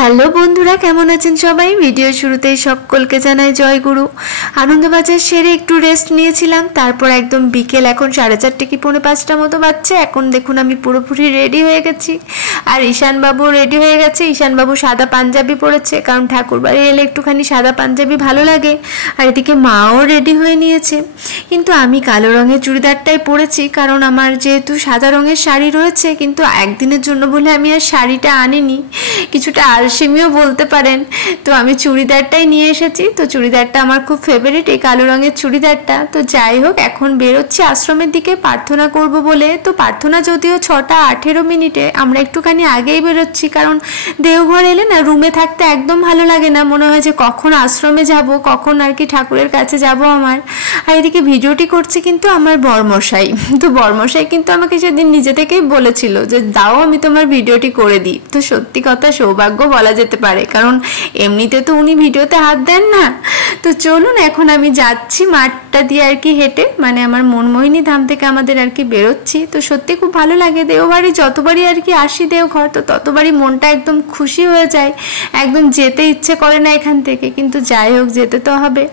Hello বন্ধুরা, কেমন আছেন সবাই? ভিডিও শুরুতেই সকলকে জানাই জয় গুরু। আনন্দবাজার সেরে একটু রেস্ট নিয়েছিলাম, তারপর একদম বিকেল, এখন 4:30 কি 4:45 মতো বাজছে। এখন দেখুন আমি পুরোপুরি রেডি হয়ে গেছি, আর ঈশানবাবু রেডি হয়ে গেছে। ঈশানবাবু সাদা পাঞ্জাবি পরেছে, কারণ ঠাকুরবাড়ি এলে একটুখানি সাদা পাঞ্জাবি ভালো লাগে। আর এদিকে মাও রেডি হয়ে নিয়েছে, কিন্তু আমি কালো রঙের চুড়িদারটাই পরেছি, কারণ আমার যেহেতু সাদা রঙের শাড়ি রয়েছে, কিন্তু একদিনের জন্য বলে আমি আর শাড়িটা আনিনি, কিছুটা আলসেমিও বলতে পারেন। তো আমি চুড়িদারটাই নিয়ে এসেছি। তো চুড়িদারটা আমার খুব ফেভারিট, এই কালো রঙের চুড়িদারটা। তো যাই হোক, এখন বেরোচ্ছি আশ্রমের দিকে প্রার্থনা করব বলে। তো প্রার্থনা যদিও 6:18 আমরা একটুখানি আগেই বেরোচ্ছি, কারণ দেওঘর এলে না রুমে থাকতে একদম ভালো লাগে না, মনে হয় যে কখন আশ্রমে যাব, কখন আর কি ঠাকুরের কাছে যাব আমার। আর এদিকে ভিডিওটি করছে কিন্তু আমার বরমশাই। তো বরমশাই কিন্তু আমাকে সেদিন নিজে থেকেই বলেছিল যে দাও আমি তোমার ভিডিওটি করে দিই। তো সত্যি কথা সৌভাগ্য বলা যেতে পারে, কারণ এমনিতে তো উনি ভিডিওতে হাত দেন না। তো চলুন, এখন আমি যাচ্ছি মাঠটা দিয়ে আর কি হেঁটে, মানে আমার মনমোহিনী ধাম থেকে আমাদের আর কি বেরোচ্ছি। তো সত্যি খুব ভালো লাগে দেওবাড়ি, যতবারই আর কি আসি দেওঘর, তো ততবারই মনটা একদম খুশি হয়ে যায়, একদম যেতে ইচ্ছে করে না এখান থেকে, কিন্তু যাই হোক যেতে তো হবে।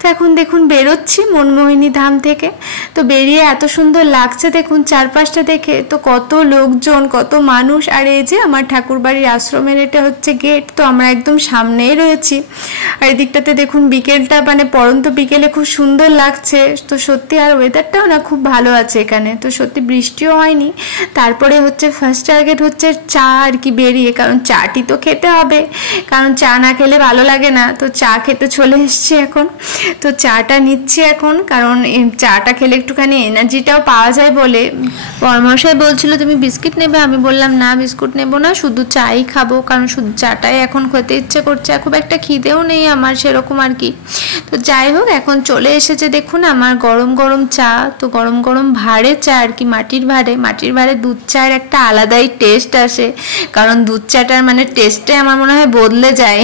তো এখন দেখুন বেরোচ্ছি মনমোহিনী ধাম থেকে। তো বেরিয়ে এত সুন্দর লাগছে দেখুন চারপাশটা দেখে, তো কত লোকজন, কত মানুষ। আর এই যে আমার ঠাকুরবাড়ির আশ্রমের এটা হচ্ছে গেট, তো আমরা একদম সামনেই রয়েছি। আর এদিকটাতে দেখুন বিকেলটা, মানে পরন্ত বিকেলে খুব সুন্দর লাগছে। তো সত্যি আর ওয়েদারটাও না খুব ভালো আছে এখানে, তো সত্যি বৃষ্টিও হয়নি। তারপরে হচ্ছে ফার্স্ট টার্গেট হচ্ছে চা আর কি বেরিয়ে, কারণ চাটি তো খেতে হবে, কারণ চা না খেলে ভালো লাগে না। তো চা খেতে চলে এসছি এখন। তো চাটা নিচ্ছি এখন, কারণ চাটা খেলে একটুখানি এনার্জিটাও পাওয়া যায় বলে। পরামর্শাই বলছিল তুমি বিস্কিট নেবে, আমি বললাম না বিস্কুট নেবো না, শুধু চাই খাবো, কারণ শুধু চাটাই এখন খেতে ইচ্ছে করছে, খুব একটা খিদেও নেই আমার সেরকম আর কি। তো যাই হোক, এখন চলে এসেছে দেখুন আমার গরম গরম চা। তো গরম গরম ভাঁড়ে চা আর কি, মাটির ভাঁড়ে দুধ চায়ের একটা আলাদাই টেস্ট আসে, কারণ দুধ চাটার মানে টেস্টটাই আমার মনে হয় বদলে যায়।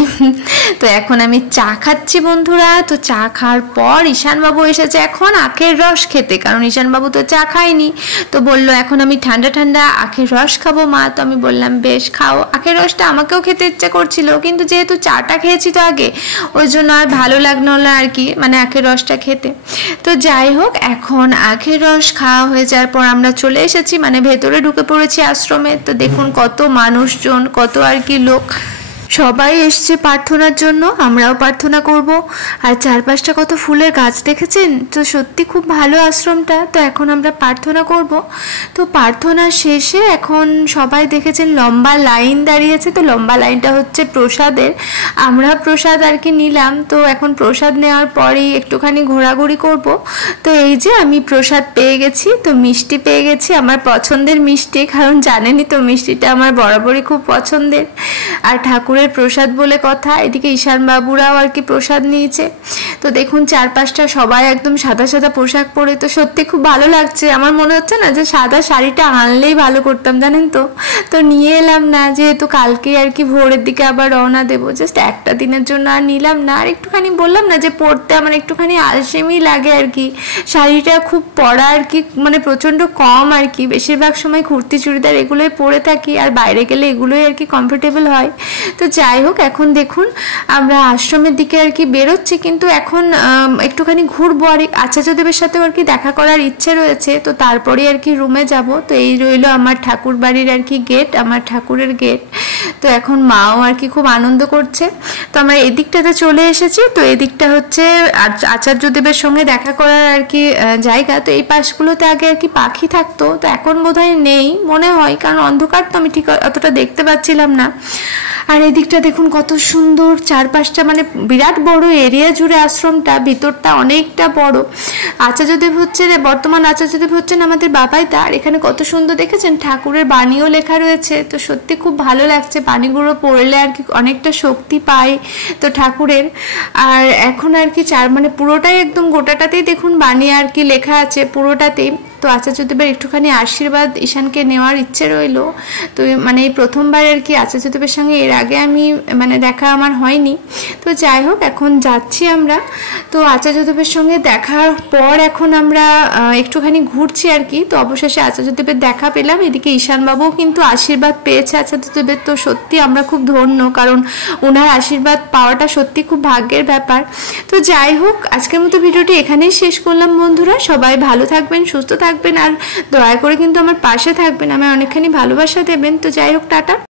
তো এখন আমি চা খাচ্ছি বন্ধুরা। তো চা খাওয়ার পর ঈশানবাবু এসেছে এখন আখের রস খেতে, কারণ ঈশানবাবু তো চা খায়নি। তো বললো এখন আমি ঠান্ডা ঠান্ডা আখের রস খাবো মা। তো আমি বললাম বেশ খাও। আখের রসটা আমাকেও খেতে ইচ্ছে করছিল, কিন্তু যেহেতু চাটা খেয়েছি তো আগে, ওই জন্য আর ভালো লাগলো না আর কি, মানে আখের রসটা খেতে। তো যাই হোক, এখন আখের রস খাওয়া হয়ে যাওয়ার পর আমরা চলে এসেছি, মানে ভেতরে ঢুকে পড়েছি আশ্রমে। তো দেখুন কত মানুষজন, কত আর কি লোক, সবাই এসছে প্রার্থনার জন্য, আমরাও প্রার্থনা করব। আর চারপাশটা কত ফুলের গাছ দেখেছেন, তো সত্যি খুব ভালো আশ্রমটা। তো এখন আমরা প্রার্থনা করব। তো প্রার্থনা শেষে এখন সবাই দেখেছেন লম্বা লাইন দাঁড়িয়েছে। তো লম্বা লাইনটা হচ্ছে প্রসাদের, আমরা প্রসাদ আর কি নিলাম। তো এখন প্রসাদ নেওয়ার পরেই একটুখানি ঘোরাঘুরি করব। তো এই যে আমি প্রসাদ পেয়ে গেছি, তো মিষ্টি পেয়ে গেছি, আমার পছন্দের মিষ্টি, কারণ জানেনই তো মিষ্টিটা আমার বরাবরই খুব পছন্দের। আর ঠাকুরের প্রসাদ বলে কথা, এদিকে ঈশানবাবুরাও আর কি প্রসাদ নিয়েছে। তো দেখুন চারপাশটা সবাই একদম সাদা সাদা পোশাক পরে, তো সত্যি খুব ভালো লাগছে। আমার মনে হচ্ছে না যে সাদা শাড়িটা আনলেই ভালো করতাম, জানেন তো। তো নিয়ে এলাম না, যেহেতু কালকে আর কি ভোরের দিকে আবার রওনা দেবো, জাস্ট একটা দিনের জন্য আর নিলাম না। আর একটুখানি বললাম না যে পরতে আমার একটুখানি আলসেমি লাগে আর কি, শাড়িটা খুব পরা আর কি, মানে প্রচণ্ড কম আর কি, বেশিরভাগ সময় কুর্তি চুড়িদার এগুলোই পরে থাকি, আর বাইরে গেলে এগুলোই আর কি কমফোর্টেবল হয়। তো যাই হোক, এখন দেখুন আমরা আশ্রমের দিকে আর কি বেরোচ্ছি, কিন্তু এখন একটুখানি ঘুরবো, আর আচার্যদেবের সাথেও আর কি দেখা করার ইচ্ছে রয়েছে। তো তারপরে আর কি রুমে যাব। তো এই রইলো আমার ঠাকুর বাড়ির আর কি গেট, আমার ঠাকুরের গেট। তো এখন মাও আর কি খুব আনন্দ করছে। তো আমরা এদিকটাতে চলে এসেছি। তো এদিকটা হচ্ছে আচার্যদেবের সঙ্গে দেখা করার আর কি জায়গা। তো এই পাশগুলোতে আগে আর কি পাখি থাকতো, তো এখন বোধহয় নেই মনে হয়, কারণ অন্ধকার তো আমি ঠিক অতটা দেখতে পাচ্ছিলাম না। আর এদিকটা দেখুন কত সুন্দর চারপাশটা, মানে বিরাট বড় এরিয়া জুড়ে আশ্রমটা, ভিতরটা অনেকটা বড়। আচার্যদেব হচ্ছে, বর্তমান আচার্যদেব হচ্ছেন আমাদের বাবাই। তার এখানে কত সুন্দর দেখেছেন ঠাকুরের বাণীও লেখা রয়েছে। তো সত্যি খুব ভালো লাগছে, বাণীগুলো পড়লে আর কি অনেকটা শক্তি পায় তো ঠাকুরের। আর এখন আর কি মানে পুরোটাই একদম গোটাটাতেই দেখুন বাণী আর কি লেখা আছে পুরোটাতেই। তো আচার্যদেবের একটুখানি আশীর্বাদ ঈশানকে নেওয়ার ইচ্ছে রইলো। তো মানে এই প্রথমবার আর কি আচার্যদেবের সঙ্গে, এর আগে আমি মানে দেখা আমার হয়নি। তো যাই হোক এখন যাচ্ছি আমরা। তো আচার্যদেবের সঙ্গে দেখার পর এখন আমরা একটুখানি ঘুরছি আর কি। তো অবশেষে আচার্যদেবের দেখা পেলাম। এদিকে ঈশানবাবুও কিন্তু আশীর্বাদ পেয়েছে আচার্যদেবের। তো সত্যি আমরা খুব ধন্য, কারণ ওনার আশীর্বাদ পাওয়াটা সত্যি খুব ভাগ্যের ব্যাপার। তো যাই হোক আজকের মতো ভিডিওটি এখানেই শেষ করলাম বন্ধুরা। সবাই ভালো থাকবেন, সুস্থ থাকবেন, আর দয়া করে কিন্তু আমার পাশে থাকবেন, আমায় অনেকখানি ভালোবাসা দেবেন। তো যাই হোক, টাটা।